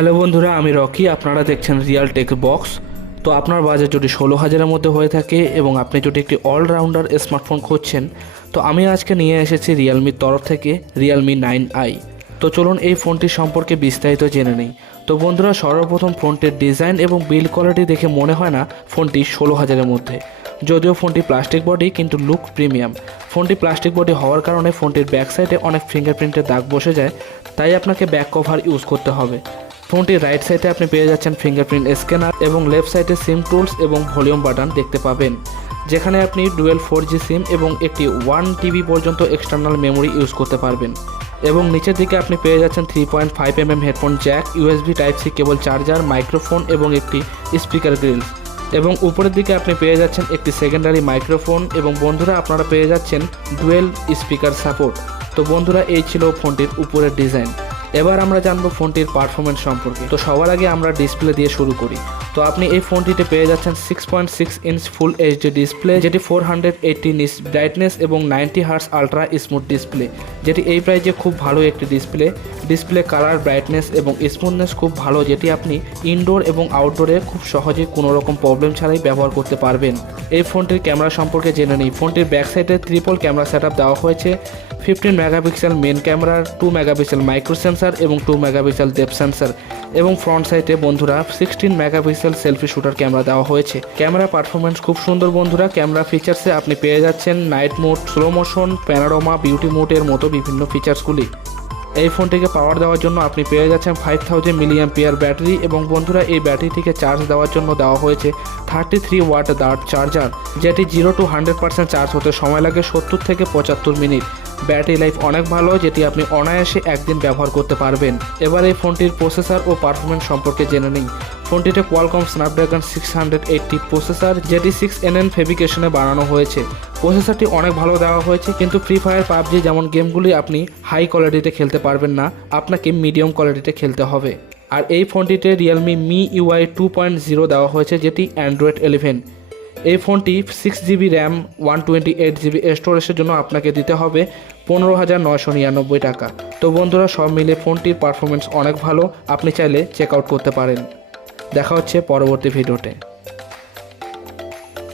Hello বন্ধুরা, আমি Rocky. আপনারা দেখছেন রিয়াল টেক বক্স। তো আপনার বাজেট যদি 16,000-এর মধ্যে হয়ে থাকে এবং আপনি যদি একটি অলরাউন্ডার স্মার্টফোন খুঁজছেন, তো আমি আজকে নিয়ে এসেছি রিয়েলমির তরফ থেকে Realme 9i। তো চলুন এই ফোনটি সম্পর্কে বিস্তারিত জেনে নিই। তো বন্ধুরা, সর্বপ্রথম ফোনটির ডিজাইন এবং বিল্ড কোয়ালিটি দেখে মনে হয় না ফোনটি 16,000-এর মধ্যে। যদিও ফোনটি প্লাস্টিক বডি, কিন্তু লুক প্রিমিয়াম। ফোনটি প্লাস্টিক বডি হওয়ার কারণে ফোনটির ব্যাক সাইডে অনেক ফিঙ্গারপ্রিন্টের দাগ বসে যায়, তাই আপনাকে ব্যাক কভার ইউজ করতে হবে। ফোনটির রাইট সাইডে আপনি পেয়ে যাচ্ছেন ফিঙ্গারপ্রিন্ট স্ক্যানার এবং লেফট সাইডে সিম টুলস এবং ভলিউম বাটন দেখতে পাবেন, যেখানে আপনি ডুয়েল 4G সিম এবং একটি 1 TB পর্যন্ত এক্সটার্নাল মেমোরি ইউজ করতে পারবেন। এবং নিচের দিকে আপনি পেয়ে যাচ্ছেন 3.5mm headphone Jack, USB Type-C কেবল চার্জার, মাইক্রোফোন এবং একটি স্পিকার গ্রিল। এবং উপরের দিকে আপনি পেয়ে যাচ্ছেন একটি সেকেন্ডারি মাইক্রোফোন। এবং বন্ধুরা, আপনারা পেয়ে যাচ্ছেন ডুয়েল স্পিকার সাপোর্ট। তো বন্ধুরা, এই ছিল ফোনটির উপরের ডিজাইন। এবার আমরা জানবো ফোনটির পারফরমেন্স সম্পর্কে। তো সবার আগে আমরা ডিসপ্লে দিয়ে শুরু করি। তো আপনি এই ফোনটিতে পেয়ে যাচ্ছেন 6.6 ইঞ্চ ফুল HD ডিসপ্লে, যেটি 480 নিটস ব্রাইটনেস এবং 90 হার্টজ আলট্রা স্মুথ ডিসপ্লে, যেটি এই প্রাইজে খুব ভালো একটি ডিসপ্লে কালার, ব্রাইটনেস এবং স্মুথনেস খুব ভালো, যেটি আপনি ইনডোর এবং আউটডোরে খুব সহজে কোনো রকম প্রবলেম ছাড়াই ব্যবহার করতে পারবেন। এই ফোনটির ক্যামেরা সম্পর্কে জেনে নিই। ফোনটির ব্যাক সাইডে ট্রিপল ক্যামেরা সেটআপ দেওয়া হয়েছে। 15 megapixel main camera, 2 megapixel micro sensor এবং 2 মেগাপিক্সেল ডেপথ সেন্সার। এবং ফ্রন্ট সাইডে বন্ধুরা 16 মেগাপিক্সেল সেলফি শুটার ক্যামেরা দেওয়া হয়েছে। ক্যামেরা পারফরমেন্স খুব সুন্দর বন্ধুরা। ক্যামেরা ফিচার্সে আপনি পেয়ে যাচ্ছেন night mode, slow motion, panorama, beauty মোডের মতো বিভিন্ন ফিচার্সগুলি। এই ফোনটিকে পাওয়ার দেওয়ার জন্য আপনি পেয়ে যাচ্ছেন 5000 mAh ব্যাটারি। এবং বন্ধুরা, এই ব্যাটারিটিকে চার্জ দেওয়ার জন্য দেওয়া হয়েছে 33 ওয়াট ডার্ট চার্জার, যেটি 0 to 100% চার্জ হতে সময় লাগে 70 থেকে 75 মিনিট। ব্যাটারি লাইফ অনেক ভালো, যেটি আপনি অনায়াসে একদিন ব্যবহার করতে পারবেন। এবার এই ফোনটির প্রসেসর ও পারফরমেন্স সম্পর্কে জেনে নিই। ফোনটিতে কোয়ালকম স্ন্যাপড্রাগন 680 প্রসেসর, যেটি 6nm ফেব্রিকেশনে বানানো হয়েছে। প্রসেসরটি অনেক ভালো দেওয়া হয়েছে, কিন্তু ফ্রি ফায়ার, পাবজি যেমন গেমগুলি আপনি হাই কোয়ালিটিতে খেলতে পারবেন না, আপনাকে মিডিয়াম কোয়ালিটিতে খেলতে হবে। আর এই ফোনটিতে Realme MIUI 2.0 দেওয়া হয়েছে, যেটি অ্যান্ড্রয়েড 11। এই ফোনটি 6GB র্যাম, 128GB স্টোরেজের জন্য আপনাকে দিতে হবে 15,999 টাকা। তো বন্ধুরা, সব মিলে ফোনটির পারফরমেন্স অনেক ভালো, আপনি চাইলে চেক আউট করতে পারেন। দেখা হচ্ছে পরবর্তী ভিডিওতে।